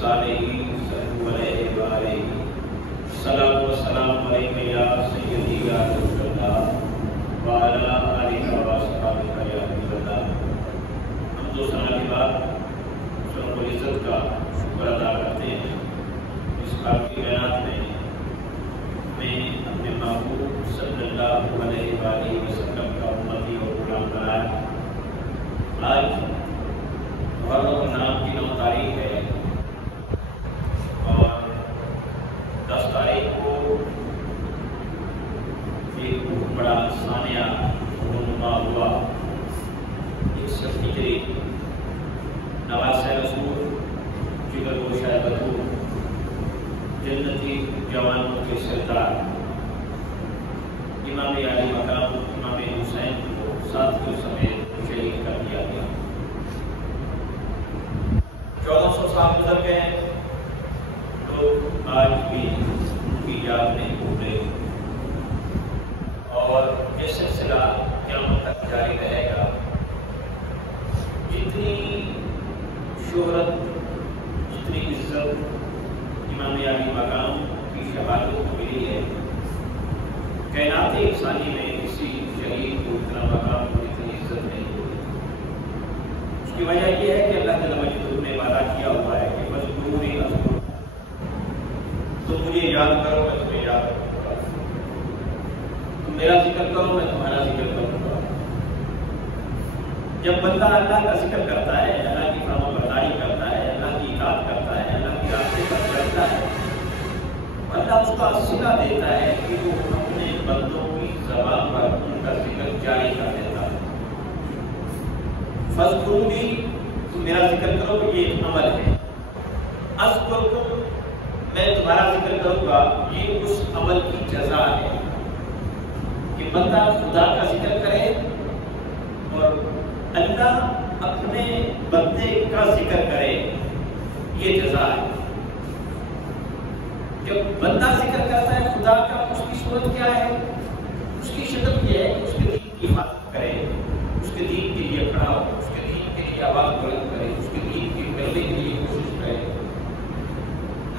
صالح صلو علیہ وآلہ الصلاۃ والسلام علیک یا سیدی یا رسول اللہ وعلی آلہ وصحبہ یا حبیب اللہ۔ ہم دو سال کے بعد رب العزت کا شکر ادا کرتے ہیں اس بات کی بیانات میں اپنے محبوب صلی اللہ علیہ وآلہ وسلم کا امتی اور غلام بنایا۔ آج محرم نام کی 9 تاریخ ہے اور 10 تاریخ کو ایک بہت بڑا سانیہ رونما ہوا۔ 61 ہجری نواسہ رسول جگر گوشہ بطور جنتی جوانوں کے سردار امام علی مقام امام حسین کو ساتھیوں سمیت شہید کر دیا گیا۔ 1400 سال گزر گئے، لوگ آج بھی ان کی یاد نہیں بھول رہے اور یہ سلسلہ قیامت تک جاری رہے گا۔ جتنی شہرت، جتنی عزت امام علی مقام کی شہادت کو ملی ہے، کائنات انسانی میں کسی شہید کو اتنا مقام اور اتنی عزت نہیں ہوئی۔ اس کی وجہ یہ ہے کہ اللہ تعالیٰ مجید نے وعدہ کیا ہوا ہے کہ مجبوری اذکر، تم مجھے یاد کرو میں تمہیں یاد کروں گا، تم میرا ذکر کرو میں تمہارا ذکر کروں گا۔ جب بندہ اللہ کا ذکر کرتا ہے، اللہ کی فرمانبرداری کرتا ہے، اللہ کی اطاعت کرتا ہے، اللہ کے راستے پر چلتا ہے، اللہ اس کا صلہ دیتا ہے کہ وہ اپنے بندوں کی زبان پر ان کا ذکر جاری کر دیتا ہے۔ فاذکرونی، تم میرا ذکر کرو، یہ ایک عمل ہے۔ اذکرکم، میں تمہارا ذکر کروں گا، یہ اس عمل کی جزا ہے کہ بندہ خدا کا ذکر کرے اور اللہ اپنے بندے کا ذکر کرے، یہ جزا ہے۔ جب بندہ ذکر کرتا ہے خدا کا، اس کی صورت کیا ہے؟ اس کی شکل یہ ہے کہ اس کے دین کی حفاظت کرے، اس کے دین کے لیے کھڑا ہو، اس کے دین کے لیے آواز بلند کرے، اس کے دین کے کرنے کے لیے کوشش کرے،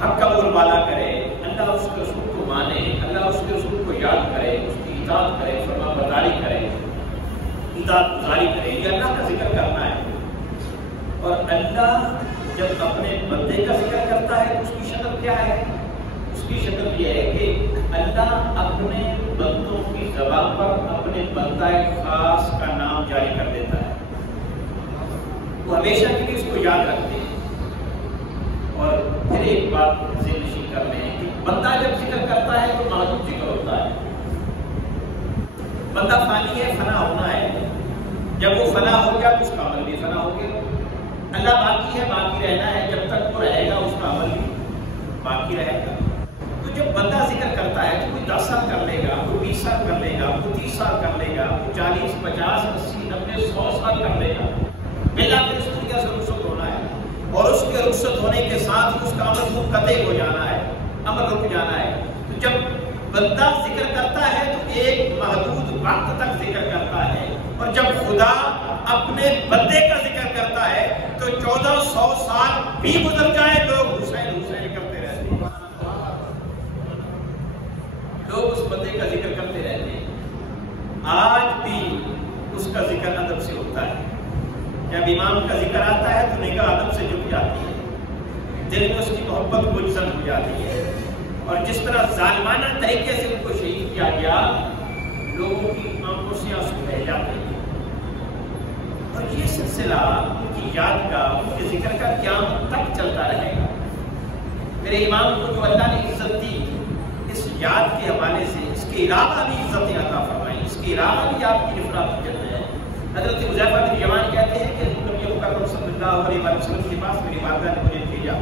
حق کا بول بالا کرے، اللہ اس کے رسول کو مانے، اللہ اس کے رسول کو یاد کرے، اس کی اطاعت کرے، فرمانبرداری کرے، اطاعت گزاری کرے، یہ اللہ کا ذکر کرنا ہے۔ اور اللہ جب اپنے بندے کا ذکر کرتا ہے تو اس کی شکل کیا ہے؟ اس کی شکل یہ ہے کہ اللہ اپنے بندوں کی زبان پر اپنے بندہ خاص کا نام جاری کر دیتا ہے، وہ ہمیشہ کے لیے اس کو یاد رکھتے ہیں۔ اور پھر ایک بات ذہن نشین کر لیں کہ بندہ جب ذکر کرتا ہے تو محدود ذکر ہوتا ہے۔ بندہ فانی ہے، فنا ہونا ہے، جب وہ فنا ہو گیا تو اس کا عمل بھی فنا ہو گیا۔ اللہ باقی ہے، باقی رہنا ہے، جب تک وہ رہے گا اس کا عمل بھی باقی رہے گا۔ تو جب بندہ ذکر کرتا ہے تو کوئی 10 سال کر لے گا، کوئی 20 سال کر لے گا، کوئی 30 سال کر لے گا، کوئی 40 50 80 90 100 سال کر لے گا، بلا پھر اس دنیا سے رخصت ہونا ہے اور اس کے رخصت ہونے کے ساتھ اس کا عمل منقطع ہو جانا ہے، عمل رک جانا ہے۔ تو جب بندہ ذکر کرتا ہے تو ایک محدود وقت تک ذکر کرتا ہے، اور جب خدا اپنے بندے کا ذکر کرتا ہے تو 1400 سال بھی گزر جائے لوگ حسین حسین کرتے رہتے ہیں، لوگ اس بندے کا ذکر کرتے رہتے ہیں۔ آج بھی اس کا ذکر ادب سے ہوتا ہے، جب امام کا ذکر آتا ہے تو نگاہ ادب سے جھک جاتی ہے، دل میں اس کی محبت مجزن ہو جاتی ہے، اور جس طرح ظالمانہ طریقے سے ان کو شہید کیا گیا، لوگوں کی آنکھوں سے آنسو بہہ جاتے ہیں۔ اور یہ سلسلہ ان کی یاد کا، ان کے ذکر کا قیامت تک چلتا رہے گا۔ میرے امام کو جو اللہ نے عزت دی اس یاد کے حوالے سے، اس کے علاوہ بھی عزت عطا فرمائی، اس کے علاوہ بھی آپ کی افراد ہے۔ حضرت حذیفہ بن یمان کہتے ہیں کہ نبی مکرم صلی اللہ علیہ وسلم کے پاس میری والدہ نے مجھے بھیجا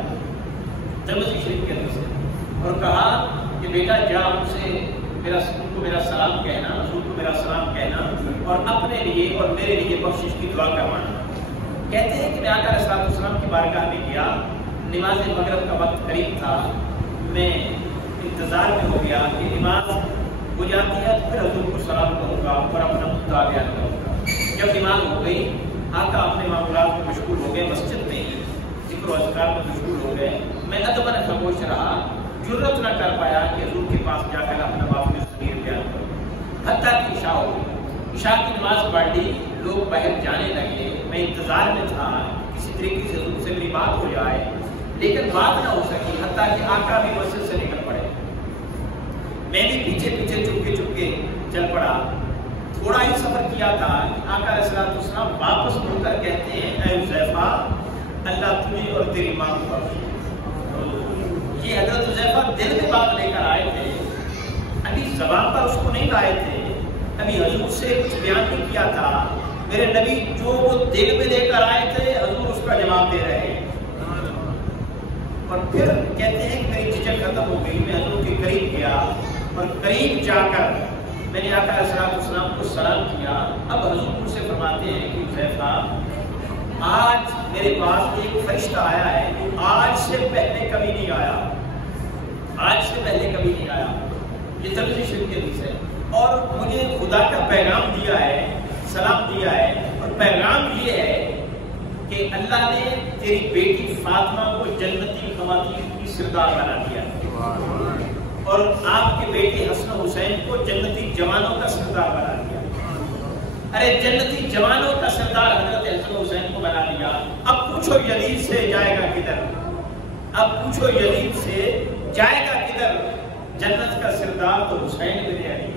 ترمذی شریف کے اندر سے، اور کہا کہ بیٹا جا ان سے میرا سلام کہنا، حضور کو میرا سلام کہنا، اور اپنے لیے اور میرے لیے بخشش کی دعا کروانا۔ کہتے ہیں کہ میں آقا علیہ السلام کی بارگاہ میں گیا، نماز مغرب کا وقت قریب تھا، میں انتظار میں ہو گیا کہ نماز ہو جاتی ہے تو پھر حضور کو سلام کروں گا اور اپنا خطبہ بیان کروں گا۔ جب نماز ہو گئی، آقا اپنے معاملات میں مشغول ہو گئے، مسجد میں ذکر و اذکار میں مشغول ہو گئے. میں ادباً خاموش رہا، جرت نہ کر پایا کہ حضور کے پاس جا کر اپنا واقعہ تصویر بیان کروں. حتیٰ کہ عشاء ہو گئی، عشاء کی نماز پڑھ لی، لوگ باہر جانے لگے. میں انتظار میں تھا کسی طریقے سے حضور سے میری بات ہو جائے، لیکن بات نہ ہو سکی. حتیٰ کہ آقا بھی مسجد سے نکل پڑے. میں بھی پیچھے پیچھے چپکے چل پڑا. تھوڑا ہی سفر کیا تھا کہ آقا علیہ السلام واپس مڑ کر کہتے ہیں اے حذیفہ اللہ تمہیں اور تیری ماں کو بخشے. یہ حضرت حذیفہ دل میں بات لے کر آئے تھے، ابھی زبان پر اس کو نہیں لائے تھے، ابھی حضور سے کچھ بیان نہیں کیا تھا. میرے نبی جو وہ دل میں لے کر آئے تھے حضور اس کا جواب دے رہے ہیں. اور پھر کہتے ہیں کہ میری جھجک ختم ہو گئی. میں حضور کے قریب گیا اور قریب جا کر میں نے آقا علیہ السلام کو سلام کیا. اب حضور مجھ سے فرماتے ہیں کہ حذیفہ آج میرے پاس ایک فرشتہ آیا ہے جو آج سے پہلے کبھی نہیں آیا، آج سے پہلے کبھی نہیں آیا. یہ ترمذی شریف کی حدیث ہے. اور مجھے خدا کا پیغام دیا ہے، سلام دیا ہے، اور پیغام یہ ہے کہ اللہ نے تیری بیٹی فاطمہ کو جنتی خواتین کی سردار بنا دیا اور آپ کے بیٹے حسن حسین کو جنتی جوانوں کا سردار بنا دیا. ارے جنتی جوانوں کا سردار حضرت حسن حسین کو بنا دیا. اب پوچھو یزید سے جائے گا کدھر؟ اب پوچھو یزید سے جائے گا کدھر؟ جنت کا سردار تو حسین بن علی.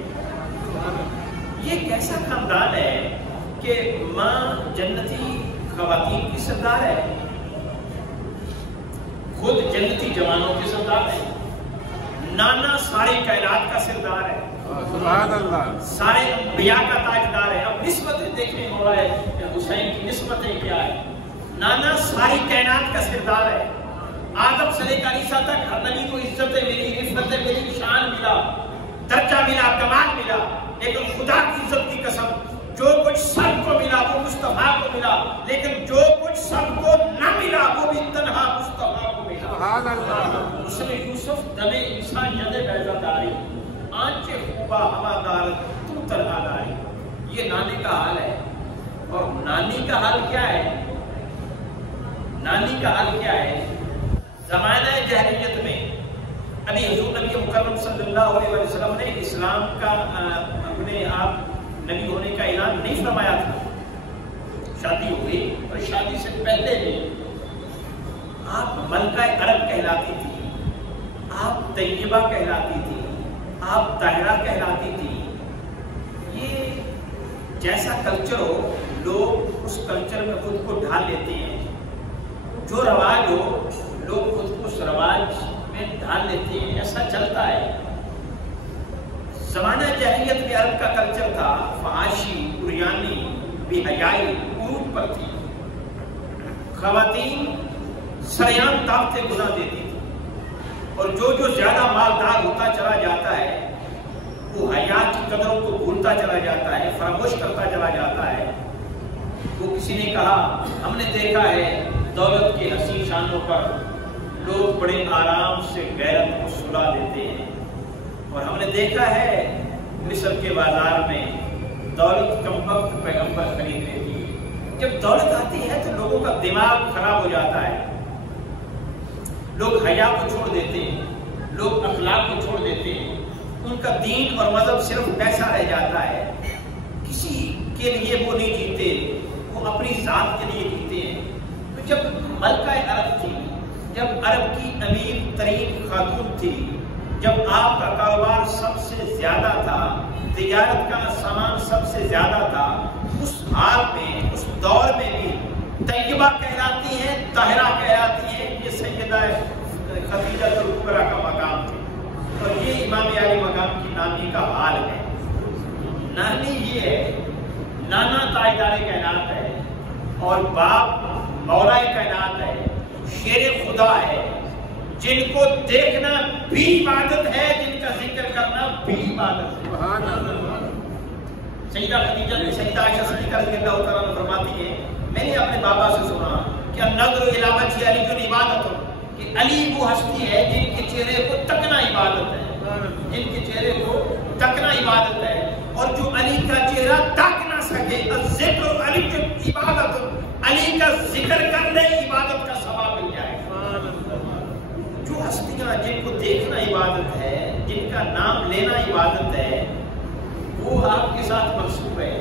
یہ کیسا خاندان ہے کہ ماں جنتی خواتین کی سردار ہے، خود جنتی جوانوں کے سردار ہے، نانا ساری کائنات کا سردار ہے، سبحان اللہ، سارے انبیاء کا تاجدار ہے. اب نسبتیں دیکھیں مولا حسین کی نسبتیں کیا ہے. نانا ساری کائنات کا سردار ہے. آدم سے لے کر عیسیٰ تک ہر نبی کو عزتیں ملی، رفعتیں ملی، شان ملا، درجہ ملا، کمال ملا. لیکن خدا کی عزت کی قسم جو کچھ سب کو ملا وہ مصطفیٰ کو ملا، لیکن جو کچھ سب کو نہ ملا وہ بھی تنہا مصطفیٰ کو ملا. سبحان اللہ. حسن یوسف دم عیسیٰ ید بیضہ داری، آنچ خوبا ہوا دار تو تنہا داری. یہ نانے کا حال ہے. اور نانی کا حال کیا ہے؟ نانی کا حال کیا ہے؟ زمانہ جاہلیت میں ابھی حضور نبی مکرم صلی اللہ علیہ وسلم نے اسلام کا اپنے آپ نبی ہونے کا اعلان نہیں فرمایا تھا. شادی ہو گئی اور شادی سے پہلے بھی آپ ملکہ عرب کہلاتی تھی، آپ طیبہ کہلاتی تھی، آپ طاہرہ کہلاتی تھی. یہ جیسا کلچر ہو لوگ اس کلچر میں خود کو ڈھال لیتے ہیں. جو رواج ہو لوگ خود کو اس رواج میں ڈھال لیتے ہیں. ایسا چلتا ہے. زمانہ جاہلیت میں عرب کا کلچر تھا فحاشی، عریانی، بے حیائی عروج پر تھی. خواتین سریعان طاقتیں گنا دیتی تھی اور جو زیادہ مالدار ہوتا چلا جاتا ہے وہ حیات کی قدروں کو بھولتا چلا جاتا ہے، فراموش کرتا چلا جاتا ہے. وہ کسی نے کہا ہم نے دیکھا ہے دولت کے حسین شانوں پر لوگ بڑے آرام سے غیرت کو سلا دیتے ہیں، اور ہم نے دیکھا ہے مصر کے بازار میں دولت کم وقت پیغمبر خرید لیتی ہے. جب دولت آتی ہے تو لوگوں کا دماغ خراب ہو جاتا ہے. لوگ حیا کو چھوڑ دیتے ہیں، لوگ اخلاق کو چھوڑ دیتے ہیں. ان کا دین اور مذہب صرف پیسہ رہ جاتا ہے. کسی کے لیے وہ نہیں جیتے، وہ اپنی ذات کے لیے جیتے ہیں. تو جب ملکہ عرب تھی، جب عرب کی امیر ترین خاتون تھی، جب آپ کا کاروبار سب سے زیادہ تھا، تجارت کا سامان سب سے زیادہ تھا، اس حال میں اس دور میں بھی طیبہ کہلاتی ہیں، طاہرہ کہلاتی ہیں. یہ سیدہ خدیجہ الکبریٰ کا مقام تھی اور یہ امام علی مقام کی نانی کا حال ہے. نانی یہ ہے، نانا تاجدار کائنات ہے اور باپ مولا کائنات ہے، شیر خدا ہے. جن کو دیکھنا بھی عبادت ہے، جن کا ذکر کرنا بھی عبادت ہے. سیدہ خدیجہ سیدہ عائشہ صدیقہ رضی اللہ تعالیٰ عنہ فرماتی ہے میں نے اپنے بابا سے سنا کہ النظر الی وجہ علی کی عبادت، کہ علی وہ ہستی ہے جن کے چہرے کو تکنا عبادت ہے، جن کے چہرے کو تکنا عبادت ہے. اور جو علی کا چہرہ تک نہ سکے، الذکر علی کی عبادت، علی کا ذکر کرنے عبادت کا ثواب مل جائے. جو ہستیاں جن کو دیکھنا عبادت ہے، جن کا نام لینا عبادت ہے، وہ آپ کے ساتھ مقصود ہے.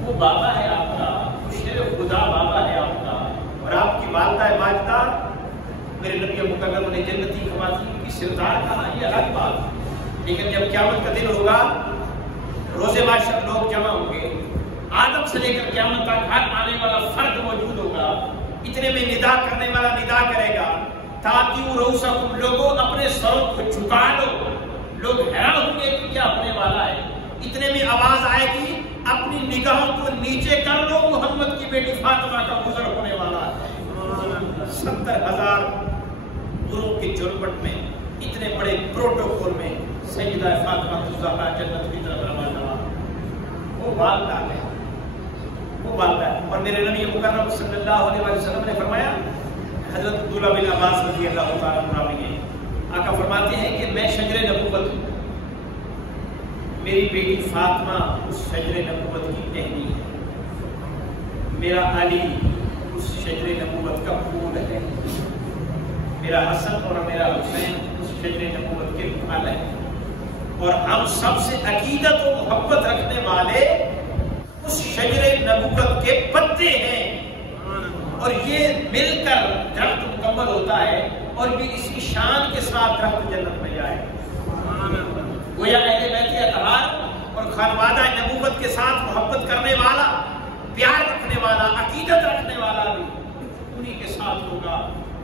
وہ بابا ہے آپ کا، وہ شیر خدا بابا ہے آپ کا، اور آپ کی والدہ ماجدہ میرے نبی مکرم نے جنتی خواتین کی سردار کہا، یہ الگ بات. لیکن جب قیامت کا دن ہوگا، روز محشر لوگ جمع ہوں گے، آدم سے لے کر قیامت تک ہر آنے والا فرد موجود ہوگا. اتنے میں ندا کرنے والا ندا کرے گا، تاتیو رؤسکم، لوگوں اپنے سروں کو جھکا لو. لوگ حیران ہوں گے کہ کیا ہونے والا ہے. اتنے میں آواز آئے گی، اپنی نگاہوں کو نیچے کر لو، محمد کی بیٹی فاطمہ کا گزر ہونے والا ہے. 70,000 نوروں کے جھرمٹ میں، اتنے بڑے پروٹوکول میں سیدہ فاطمہ الزہرا جنت کی طرف روانہ. وہ والدہ ہے، وہ والدہ ہے. اور میرے نبی مکرم صلی اللہ علیہ وسلم نے فرمایا، حضرت عبداللہ بن عباس رضی اللہ تعالیٰ عنہ نے، آقا فرماتے ہیں کہ میں شجر نبوت ہوں، میری بیٹی فاطمہ اس شجر نبوت کی ٹہنی ہے، میرا علی اس شجر نبوت کا پھول ہے، میرا حسن اور میرا حسین اس شجر نبوت کے پھل ہیں، اور ہم سب سے عقیدت و محبت رکھنے والے اس شجر نبوت کے پتے ہیں. اور یہ مل کر درخت مکمل ہوتا ہے، اور یہ اسی شان کے ساتھ درخت جنت میں جائے. گویا اہل بیت اطہار اور خانوادہ نبوت کے ساتھ محبت کرنے والا، پیار رکھنے والا، عقیدت رکھنے والا بھی انہی کے ساتھ ہوگا.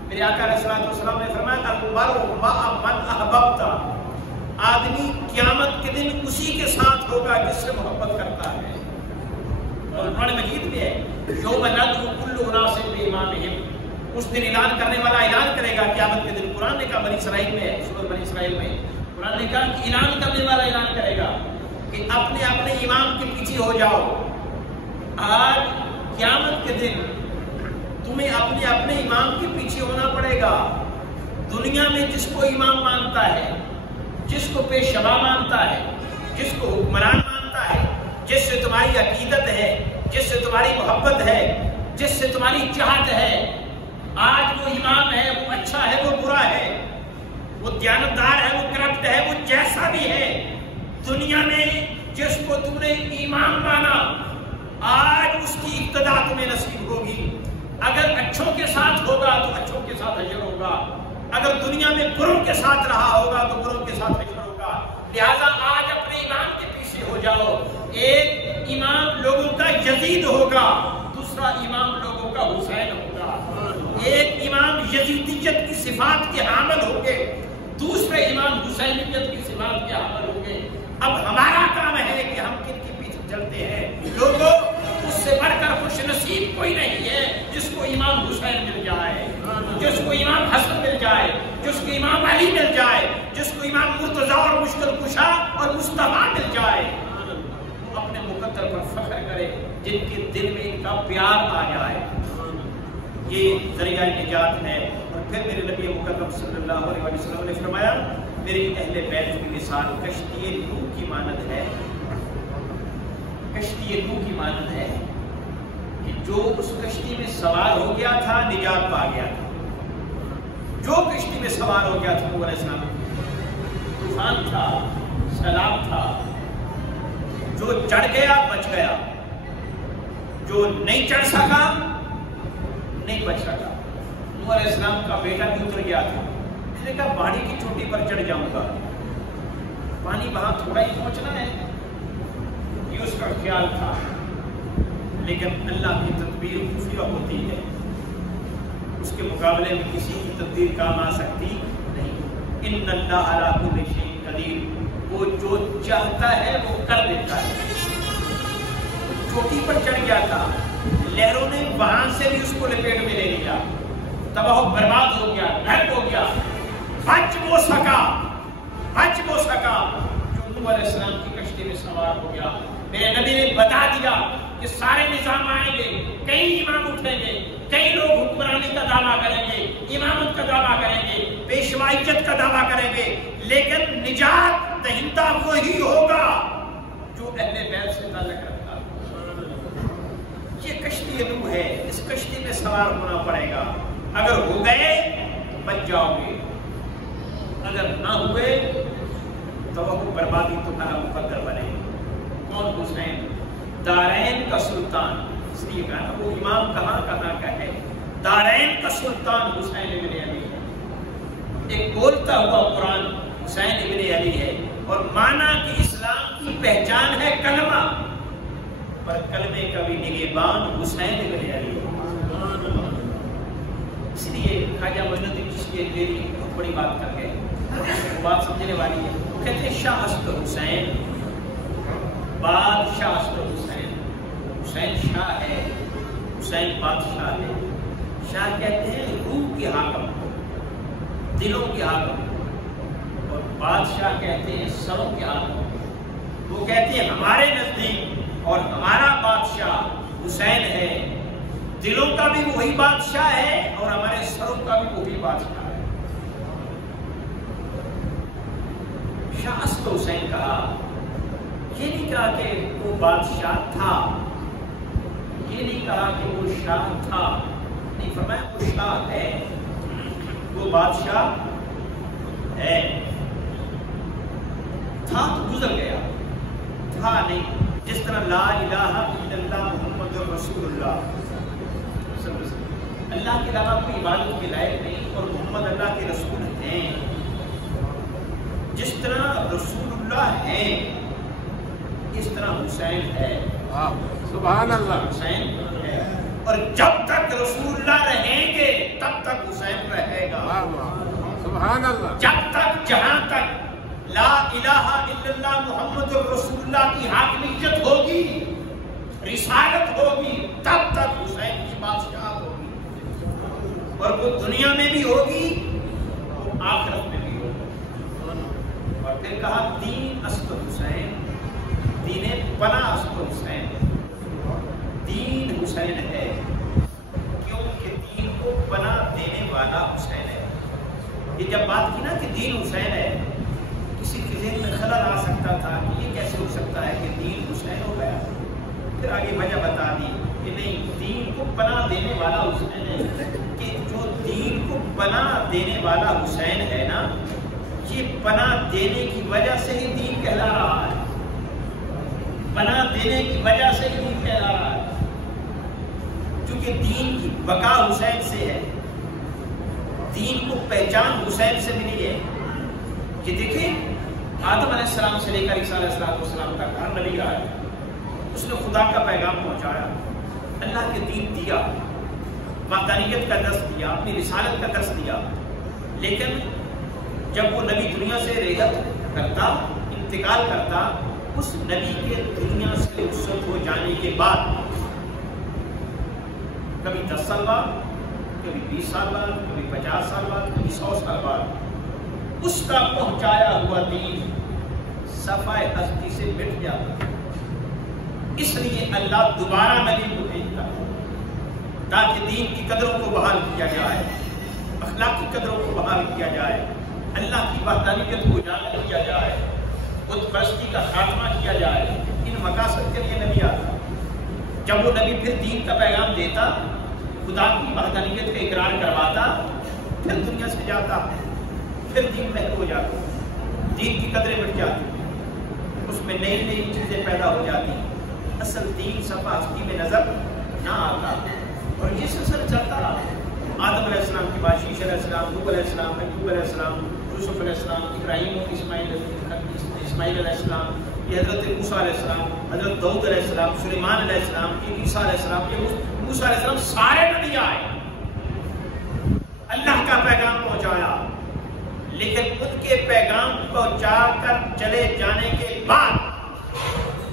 میرے آقا علیہ الصلوۃ والسلام نے فرمایا، المرء مع من احببت، آدمی قیامت کے دن اسی کے ساتھ ہوگا جس سے محبت کرتا ہے. اور قرآن مجید میں ہے، یوم ندعو کل اناس بامامہم، اس دن اعلان کرنے والا اعلان کرے گا قیامت کے دن. قرآن نے کہا بنی اسرائیل میں ہے، سورۃ بنی اسرائیل میں قرآن نے کہا کہ اعلان کرنے والا اعلان کرے گا کہ اپنے اپنے امام کے پیچھے ہو جاؤ. آج قیامت کے دن تمہیں اپنے اپنے امام کے پیچھے ہونا پڑے گا. دنیا میں جس کو امام مانتا ہے، جس کو پیشوا مانتا ہے، جس کو حکمران مانتا ہے، جس سے تمہاری عقیدت ہے، جس سے تمہاری محبت ہے، جس سے تمہاری چاہت ہے، آج وہ امام ہے، وہ اچھا ہے، وہ برا ہے، وہ دیانتدار ہے، وہ کرپٹ ہے، وہ جیسا بھی ہے، دنیا میں جس کو تم نے ایمان مانا، آج اس کی اقتدا تمہیں نصیب ہوگی. اگر اچھوں کے ساتھ ہوگا تو اچھوں کے ساتھ حشر ہوگا، اگر دنیا میں بروں کے ساتھ رہا ہوگا تو بروں کے ساتھ حشر ہوگا. لہذا آج اپنے امام کے پیچھے ہو جاؤ. ایک امام لوگوں کا یزید ہوگا، دوسرا امام لوگوں کا حسین ہوگا. ایک امام یزیدیت کی صفات کے حامل ہوں گے، دوسرے امام حسینیت کی صفات کے حامل ہوں گے. اب ہمارا کام ہے کہ ہم کن کے پیچھے چلتے ہیں. لوگوں، اس سے بڑھ کر خوش نصیب کوئی نہیں ہے جس کو امام حسین مل جائے، جس کو امام حسن مل جائے، جس کو امام علی مل جائے، جس کو امام مرتضیٰ اور مشکل کشا اور مصطفیٰ مل جائے. وہ اپنے مقدر پر فخر کرے جن کے دل میں ان کا پیار آ جائے. یہ ذریعہ نجات ہے. اور پھر میرے نبی مکرم صلی اللہ علیہ وسلم نے فرمایا، میری اہل بیت کی مثال کشتی نوح کی مانند ہے. کشتی نوح کی مانند ہے کہ جو اس کشتی میں سوار ہو گیا تھا نجات پا گیا تھا. جو کشتی میں سوار ہو گیا تھا نوح علیہ السلام، طوفان تھا، سیلاب تھا، جو چڑھ گیا بچ گیا، جو نہیں چڑھ سکا نہیں بچ سکا. نوح علیہ السلام کا بیٹا بھی اتر گیا تھا. اس نے کہا پہاڑی کی چوٹی پر چڑھ جاؤں گا، پانی وہاں تھوڑا ہی پہنچنا ہے، یہ اس کا خیال تھا. لیکن اللہ کی تدبیر خفیہ ہوتی ہے، اس کے مقابلے میں کسی کی تدبیر کام آ سکتی نہیں. ان اللہ علی کل شیء قدیر، وہ جو چاہتا ہے وہ کر دیتا ہے. چوٹی پر چڑھ گیا تھا، لہروں نے وہاں سے بھی اس کو لپیٹ میں لے لیا، تباہ و برباد ہو گیا، غرق ہو گیا. بچ وہ سکا جو نوح علیہ السلام کی کشتی میں سوار ہو گیا. میرے نبی نے بتا دیا کہ سارے نظام آئیں گے، کئی امام اٹھیں گے، کئی لوگ حکمرانی کا دعویٰ کریں گے، امامت کا دعویٰ کریں گے، پیشوائیت کا دعویٰ کریں گے، لیکن نجات دہندہ وہی ہوگا جو اہل بیت سے تعلق رکھتا ہے. یہ کشتی نوح ہے، اس کشتی میں سوار ہونا پڑے گا. اگر ہو گئے تو بچ جاؤ گے، اگر نہ ہوئے تو وہ بربادی تمہارا مقدر بنے. کون؟ حسین دارین کا سلطان. اس لیے کہا وہ امام کہاں کہاں کا ہے. دارین کا سلطان حسین ابن علی ہے. ایک بولتا ہوا قرآن حسین ابن علی ہے اور مانا کہ اسلام کی پہچان ہے کلمہ، پر کلمے کا بھی نگہبان حسین ابن علی ہے. اس لیے خواجہ معین الدین چشتی دہلوی بہت بڑی بات کر گئے، وہ بات سمجھنے والی ہے. وہ کہتے ہیں شاہ است حسین، بادشاہ است حسین. حسین شاہ ہے، حسین بادشاہ ہے. شاہ کہتے ہیں روح کے حاکم، دلوں کے حاکم، اور بادشاہ کہتے ہیں سروں کے حاکم. وہ کہتے ہیں ہمارے نزدیک اور ہمارا بادشاہ حسین ہے، دلوں کا بھی وہی بادشاہ ہے اور ہمارے سروں کا بھی وہی بادشاہ ہے. شاہ است حسین کہا، یہ نہیں کہا کہ وہ بادشاہ تھا، یہ نہیں کہا کہ وہ شاہ تھا، نہیں فرمایا وہ شاہ ہے، وہ بادشاہ ہے. تھا تو گزر گیا، تھا نہیں. جس طرح لا الہ الا اللہ محمد رسول اللہ، اللہ کے علاوہ کوئی عبادت کے لائق نہیں اور محمد اللہ کے رسول ہیں. جس طرح رسول اللہ ہیں اس طرح حسین ہے. سبحان اللہ. حسین ہے اور جب تک رسول اللہ رہیں گے تب تک حسین رہے گا. سبحان اللہ. جب تک جہاں تک لا الہ الا اللہ محمد رسول اللہ کی حاکمیت ہوگی، رسالت ہوگی، تب تک حسین کی بادشاہت ہوگی. اور وہ دنیا میں بھی ہوگی، وہ آخرت میں بھی ہوگی. اور پھر کہا دین است حسین، دین پناہ است حسین. دین حسین ہے کیونکہ دین کو پناہ دینے والا حسین ہے. یہ جب بات کی نا کہ دین حسین ہے، کسی کے ذہن میں خلل آ سکتا تھا کہ یہ کیسے ہو سکتا ہے کہ دین حسین ہو گیا. پھر آگے وجہ بتا دی کہ نہیں، دین کو پناہ دینے والا حسین ہے. کہ جو دین کو پناہ دینے والا حسین ہے نا، یہ پناہ دینے کی وجہ سے ہی دین کہلا رہا ہے. پناہ دینے کی وجہ سے ہی دین کہلا رہا ہے، کیونکہ دین کی بقا حسین سے ہے، دین کو پہچان حسین سے ملی ہے. کہ دیکھیں آدم علیہ السلام سے لے کر عیسیٰ علیہ السلام تک ہر نبی آیا، اس نے خدا کا پیغام پہنچایا، اللہ کے دین دیا، وحدانیت کا درس دیا، اپنی رسالت کا درس دیا. لیکن جب وہ نبی دنیا سے رحلت کرتا، انتقال کرتا، اس نبی کے دنیا سے رخصت ہو جانے کے بعد کبھی 10 سال بعد، کبھی 20 سال بعد، کبھی 50 سال بعد، کبھی 100 سال بعد، اس کا پہنچایا ہوا دین صفحہ ہستی سے مٹ جاتا. اس لیے اللہ دوبارہ نبی کو بھیجتا تاکہ دین کی قدروں کو بحال کیا جائے، اخلاق کی قدروں کو بحال کیا جائے، اللہ کی وحدانیت کو اجاگر کیا جائے، بت پرستی کا خاتمہ کیا جائے. ان مقاصد کے لیے نبی آتا. جب وہ نبی پھر دین کا پیغام دیتا، خدا کی وحدانیت کا اقرار کرواتا، پھر دنیا سے جاتا، پھر دین محو ہو جاتا، دین کی قدریں مٹ جاتی، اس میں نئی نئی چیزیں پیدا ہو جاتی، اصل دین صفحہ ہستی میں نظر نہ آتا. اور یہ سلسلہ چلتا رہا. آدم علیہ السلام کی بعد شیش علیہ السلام، نوح علیہ السلام، ایوب علیہ السلام، یوسف علیہ السلام، ابراہیم اور اسماعیل علیہ السلام، یہ حضرت موسیٰ علیہ السلام، حضرت داؤد علیہ السلام، سلیمان علیہ السلام، عیسیٰ علیہ السلام، یہ موسیٰ علیہ السلام، سارے نبی آئے، اللہ کا پیغام پہنچایا. لیکن ان کے پیغام پہنچا کر چلے جانے کے بعد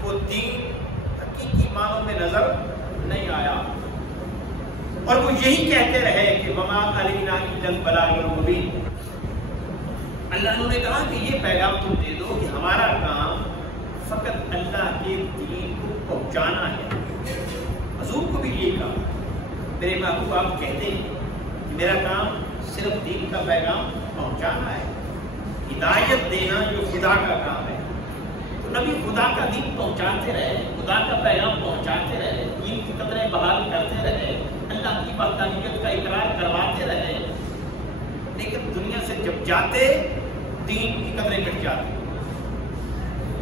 وہ دین حقیقی معنوں میں نظر نہیں آیا. اور وہ یہی کہتے رہے کہ وما علینا الا البلاغ المبین. اللہ نے کہا کہ یہ پیغام تم دے دو کہ ہمارا کام فقط اللہ کے دین کو پہنچانا ہے. حضور کو بھی یہ کہا، میرے محبوب آپ کہتے ہیں کہ میرا کام صرف دین کا پیغام پہنچانا ہے، ہدایت دینا جو خدا کا کام ہے. تو نبی خدا کا دین پہنچاتے رہے، خدا کا پیغام پہنچاتے رہے، دین کی قدریں بحال کرتے رہے، اللہ کی وحدانیت کا اقرار کرواتے رہے. لیکن دنیا سے جب جاتے دین کی قدریں مٹ جاتی.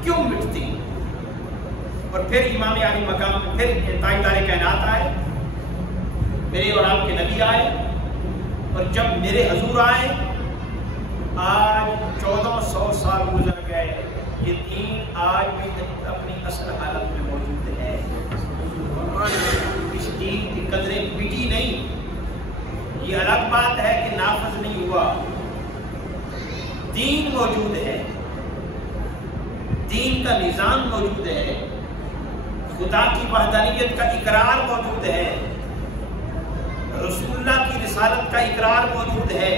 کیوں مٹتی؟ اور پھر امام علی مقام پہ پھر تاجدار کائنات آئے، میرے اور آپ کے نبی آئے، اور جب میرے حضور آئے آج 1400 سال گزر گئے، یہ دین آج بھی اپنی اصل حالت میں موجود ہے. اس دین کی قدریں مٹی نہیں. یہ الگ بات ہے کہ نافذ نہیں ہوا، دین موجود ہے، دین کا نظام موجود ہے، خدا کی وحدانیت کا اقرار موجود ہے، رسول اللہ کی رسالت کا اقرار موجود ہے.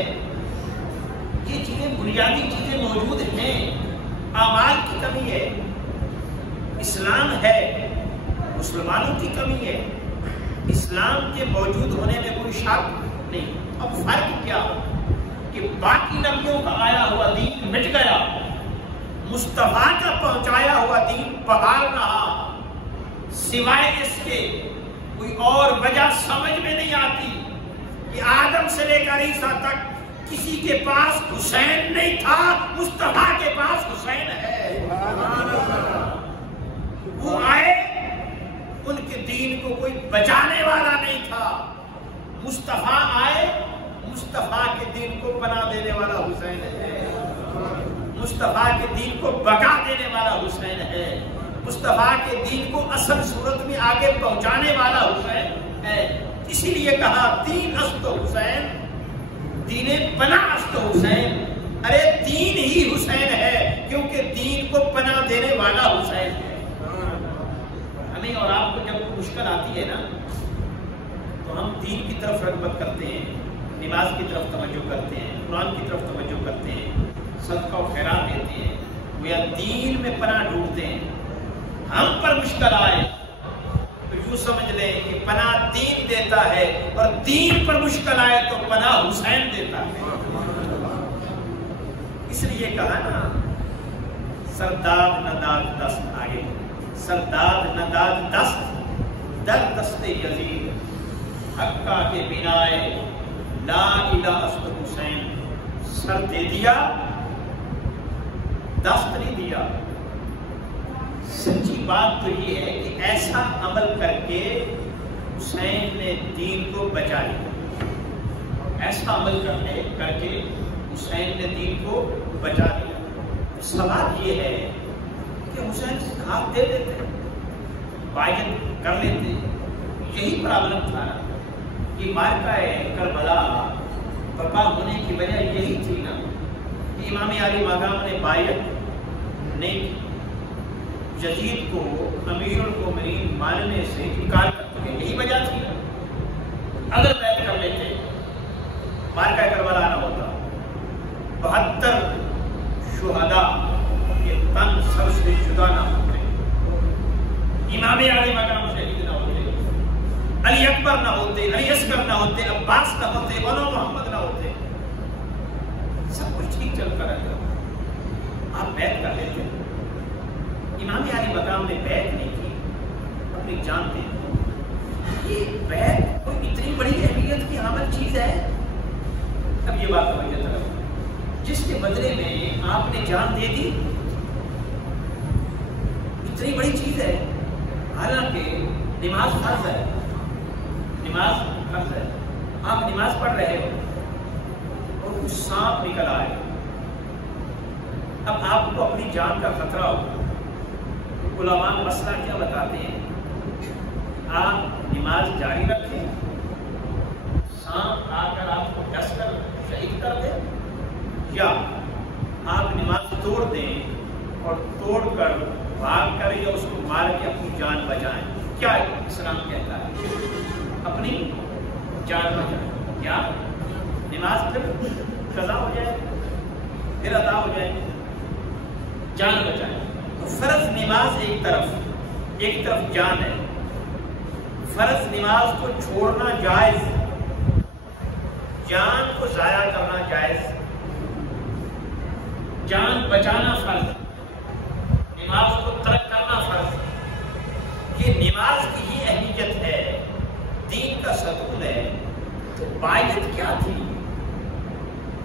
یہ چیزیں بنیادی چیزیں موجود ہیں. اعمال کی کمی ہے، اسلام ہے، مسلمانوں کی کمی ہے. اسلام کے موجود ہونے میں کوئی شک نہیں. اب فرق کیا کہ باقی نبیوں کا آیا ہوا دین مٹ گیا، مصطفیٰ کا پہنچایا ہوا دین بحال رہا. سوائے اس کے کوئی اور وجہ سمجھ میں نہیں آتی کہ آدم سے لے کر عیسیٰ تک کسی کے پاس حسین نہیں تھا، مصطفیٰ کے پاس حسین ہے. وہ آئے، ان کے دین کو کوئی بچانے والا نہیں تھا. مصطفیٰ آئے، مصطفیٰ کے دین کو بنا دینے والا حسین ہے. مصطفیٰ کے دین کو بقا دینے والا حسین ہے. مصطفیٰ کے دین کو اصل صورت میں آگے پہنچانے والا حسین ہے. اسی لیے کہا دین است حسین، دین پناہ است حسین. ارے دین ہی حسین ہے کیونکہ دین کو پناہ دینے والا حسین ہے. ہمیں اور آپ کو جب مشکل آتی ہے نا تو ہم دین کی طرف رغبت کرتے ہیں، نماز کی طرف توجہ کرتے ہیں، قرآن کی طرف توجہ کرتے ہیں، صدقہ و خیرات دیتے ہیں، گویا دین میں پناہ ڈھونڈتے ہیں. ہم پر مشکل آئے تو یوں سمجھ لیں کہ پناہ دین دیتا ہے، اور دین پر مشکل آئے تو پناہ حسین دیتا ہے. اس لیے کہا نا سرداد نہ داد دست آگے، سرداد نہ داد دست در دست یزید، حقہ کے بنائے لا الہ است حسین. سر دے دیا، دست نہیں دیا. سچی بات تو یہ ہے کہ ایسا عمل کر کے حسین نے دین کو بچا لیا. ایسا عمل کر کے حسین نے دین کو بچا لیا. سوال یہ ہے کہ حسین ہاتھ دے دیتے، بائعت کر لیتے. یہی پرابلم تھا نا. یہ مارکہ کربلا برپا ہونے کی وجہ یہی تھی نا کہ امام علی مقام نے بائعت نہیں کی. یزید کو امیر المومنین ماننے سے انکار کر چکے. یہی وجہ تھی. اگر بیعت کر لیتے مارکہ کربلا نہ ہوتا، 72 شہداء کے تن سر سے جدا نہ ہوتے، امام علی مقام شہید نہ ہوتے، علی اکبر نہ ہوتے، علی اصغر نہ ہوتے، عباس نہ ہوتے، علو محمد نہ ہوتے. سب کچھ ٹھیک چلتا رہتا. آپ بیعت کر لیتے. امام علی مقام نے بیعت نہیں کی، اپنی جان دے دی. یہ بیعت کوئی اتنی بڑی اہمیت کی حامل چیز ہے. اب یہ بات توجہ طرف، جس کے بدلے میں آپ نے جان دے دی، اتنی بڑی چیز ہے. حالانکہ نماز فرض ہے، نماز فرض ہے. آپ نماز پڑھ رہے ہو اور کچھ سانپ نکل آئے. اب آپ کو اپنی جان کا خطرہ ہو. علماء مسئلہ کیا بتاتے ہیں؟ آپ نماز جاری رکھیں، سانپ آ کر آپ کو ڈس کر شہید کر دے، یا آپ نماز توڑ دیں اور توڑ کر بھاگ کر یا اس کو مار کے اپنی جان بچائیں. کیا اسلام کہتا ہے؟ اپنی جان بچائیں. کیا نماز پھر قضا ہو جائے، پھر ادا ہو جائے؟ جان بچائیں. فرض نماز ایک طرف جان ہے. فرض نماز کو چھوڑنا جائز، جان کو ضائع کرنا جائز. جان بچانا فرض، نماز کو ترک کرنا فرض. یہ نماز کی ہی اہمیت ہے، دین کا ستون ہے. تو بائعت کیا تھی؟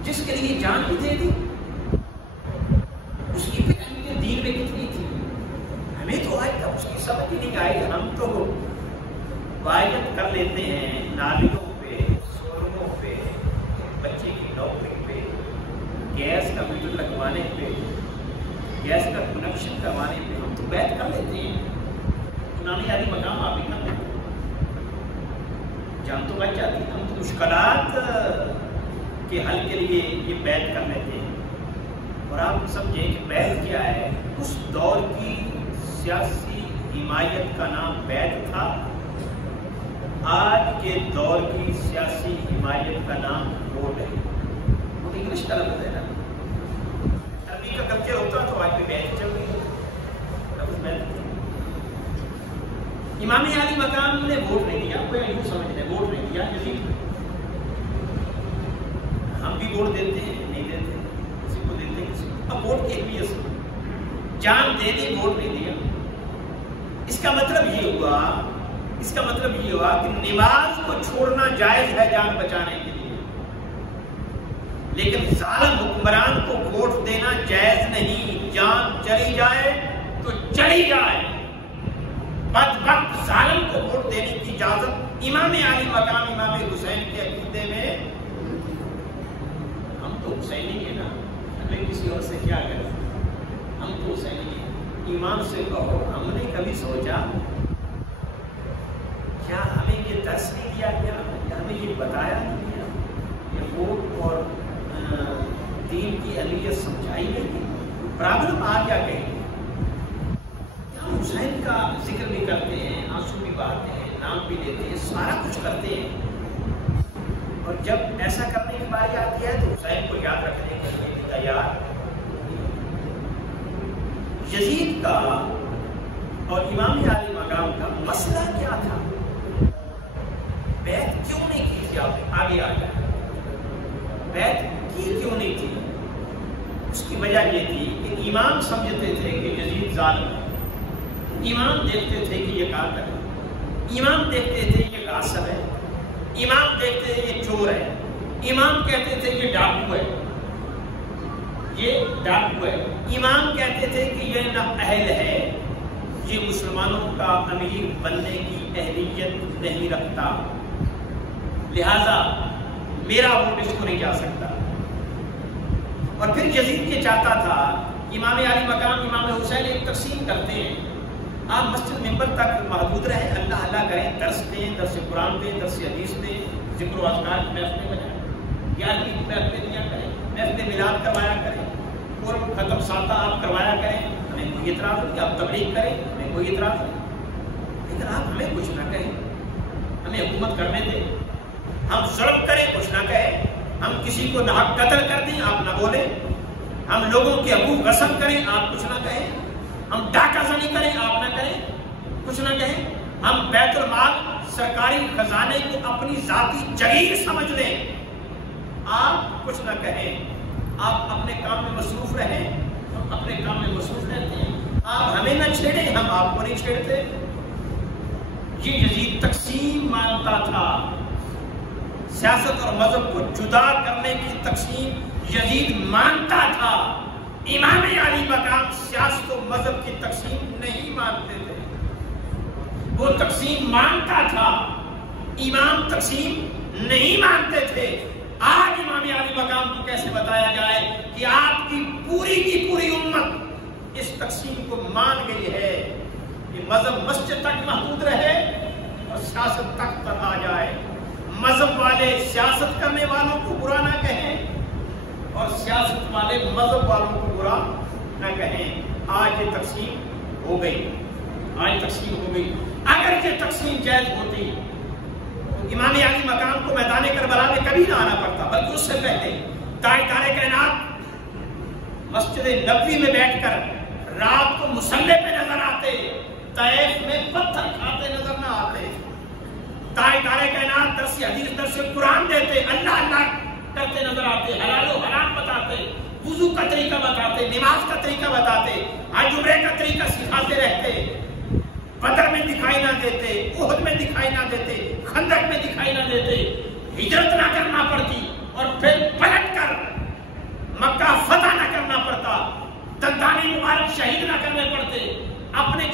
جس کے لیے جان بھی دے دی. اس کی سمجھ نہیں آئی. ہم تو وعدت کر لیتے ہیں نالیوں پہ، سورموں پہ، بچے کی نوکری پہ، گیس کا میٹر لگوانے پہ، گیس کا کنیکشن کروانے پہ ہم تو بیعت کر لیتے ہیں. امام علی مقام آپ ہی کر لیتے ہیں. جان تو بچ جاتی ہے. ہم تو مشکلات کے حل کے لیے یہ بیعت کر لیتے ہیں. اور آپ سمجھیں کہ بیعت کیا ہے. اس دور کی سیاسی حمایت کا نام بیعت تھا. آج کے دور کی سیاسی حمایت کا نام ووٹ ہے. وہ انگلش کا لفظ ہے نا. عربی کا کلچر ہوتا تو آج بھی بیعت چل رہی ہے. امام علی مقام نے ووٹ نہیں دیا. کوئی یوں سمجھتے ووٹ نہیں دیا. یزید ہم بھی ووٹ دیتے ہیں نہیں دیتے، کسی کو دیتے کسی کو. اب ووٹ کی اہمیت جان دے دی، ووٹ نہیں دیا. اس کا مطلب یہ ہوا کہ نماز کو چھوڑنا جائز ہے جان بچانے کے لیے، لیکن ظالم حکمران کو ووٹ دینا جائز نہیں. جان چلی جائے تو چلی جائے. بدبخت ظالم کو ووٹ دینے کی اجازت امام علی مقام امام حسین کے عقیدے میں. ہم تو حسینی ہیں نا، ہمیں کسی اور سے کیا کریں. ہم تو حسینی ہیں. ایمان سے کہو، ہم نے کبھی سوچا کیا ہمیں یہ درس نہیں دیا گیا، کیا ہمیں یہ بتایا نہیں گیا، یہ ووٹ اور دین کی اہمیت سمجھائی نہیں. پرابلم آ گیا کہیں. ہم حسین کا ذکر بھی کرتے ہیں، آنسو بھی بہاتے ہیں، نام بھی لیتے ہیں، سارا کچھ کرتے ہیں. اور جب ایسا کرنے کی باری آتی ہے تو حسین کو یاد رکھنے کے لیے بھی تیار. یزید کا اور امام علی مقام کا مسئلہ کیا تھا؟ بیعت کیوں نہیں کی تھی؟ آپ آگے آ جائیں. بیعت کی کیوں نہیں تھی؟ اس کی وجہ یہ تھی کہ امام سمجھتے تھے کہ یزید ظالم ہے. امام دیکھتے تھے کہ یہ کافر ہے. امام دیکھتے تھے یہ غاصب ہے. امام دیکھتے تھے یہ چور ہے. امام کہتے تھے یہ ڈاکو ہے، یہ ڈاکو ہے. امام کہتے تھے کہ یہ نااہل ہے، یہ مسلمانوں کا امیر بننے کی اہلیت نہیں رکھتا، لہذا میرا ووٹ اس کو نہیں جا سکتا. اور پھر یزید یہ چاہتا تھا امام علی مقام امام حسین ایک تقسیم کرتے ہیں. آپ مسجد ممبر تک محدود رہیں، اللہ اللہ کریں، درس دیں، درس قرآن دیں، درس حدیث دیں، ذکر و اذکار کی محفلیں بجائیں، 11ویں کی محفلیں دیا کریں، محفل میلاد کروایا کریں، اور ختم سالہ آپ کروایا کریں. ہمیں کوئی اعتراض نہیں. آپ تبلیغ کریں، ہمیں کوئی اعتراض نہیں. لیکن آپ ہمیں کچھ نہ کہیں، ہمیں حکومت کرنے دیں. ہم ظلم کریں، کچھ نہ کہیں. ہم کسی کو ناحق قتل کر دیں، آپ نہ بولیں. ہم لوگوں کے حقوق غصب کریں، آپ کچھ نہ کہیں. ہم ڈاکہ زنی کریں، آپ نہ کریں، کچھ نہ کہیں. ہم بیت المال سرکاری خزانے کو اپنی ذاتی جگیر سمجھ لیں، آپ کچھ نہ کہیں. آپ اپنے کام میں مصروف رہیں، ہم اپنے کام میں مصروف رہتے ہیں. آپ ہمیں نہ چھیڑیں، ہم آپ کو نہیں چھیڑتے. یہ یزید تقسیم مانتا تھا. سیاست اور مذہب کو جدا کرنے کی تقسیم یزید مانتا تھا. امام علی مقام سیاست و مذہب کی تقسیم نہیں مانتے تھے. وہ تقسیم مانتا تھا، امام تقسیم نہیں مانتے تھے. آج امام علی مقام کو کیسے بتایا جائے کہ آپ کی پوری امت اس تقسیم کو مان گئی ہے کہ مذہب مسجد تک محدود رہے اور سیاست تک آ جائے. مذہب والے سیاست کرنے والوں کو برا نہ کہیں اور سیاست والے مذہب والوں کو برا نہ کہیں. آج یہ تقسیم ہو گئی، آج تقسیم ہو گئی. اگر یہ تقسیم جائز ہوتی تو امام علی مقام کو میدان کربلا میں کبھی نہ آنا پڑتا، بلکہ اس سے پہلے تاجدار کائنات مسجد نبوی میں بیٹھ کر رات کو مصلی پہ نظر آتے، طائف میں پتھر کھاتے نظر نہ آتے. تاجدار کائنات درس حدیث درس قرآن دیتے، اللہ اللہ کرتے نظر آتے، حلال و حرام بتاتے، وضو کا طریقہ بتاتے، نماز کا طریقہ بتاتے، حج عمرے کا طریقہ سکھاتے رہتے. بدر میں دکھائی نہ دیتے، احد میں دکھائی نہ دیتے، خندق میں دکھائی نہ دیتے. ہجرت نہ کرنا پڑتی اور پھر پلٹ کر مکہ فتح نہ کرنا پڑتا. دندانی مبارک شہید نہ کرنے پڑتے. اپنے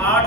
8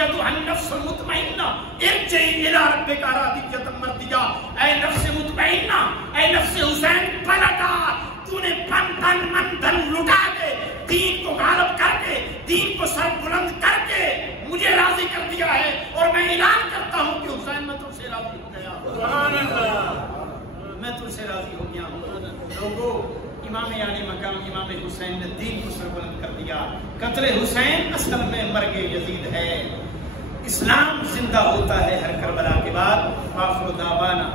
ایتها النفس المطمئنہ ارجعی الی ربک راضیۃ مرضیہ، اے نفس مطمئنہ، اے نفس حسین پلٹ آ، تو نے من دھن لٹا کے دین کو غالب کر کے دین کو سر بلند کر کے مجھے راضی کر دیا ہے، اور میں اعلان کرتا ہوں کہ حسین میں تم سے راضی ہو گیا، سبحان اللہ، میں تم سے راضی ہو گیا ہوں۔ لوگوں، امام عالی مقام امام حسین نے دین کو سر بلند کر دیا۔ قتل حسین اصل میں مرگ یزید ہے۔ اسلام زندہ ہوتا ہے ہر کربلا کے بعد۔ آخر دعوانا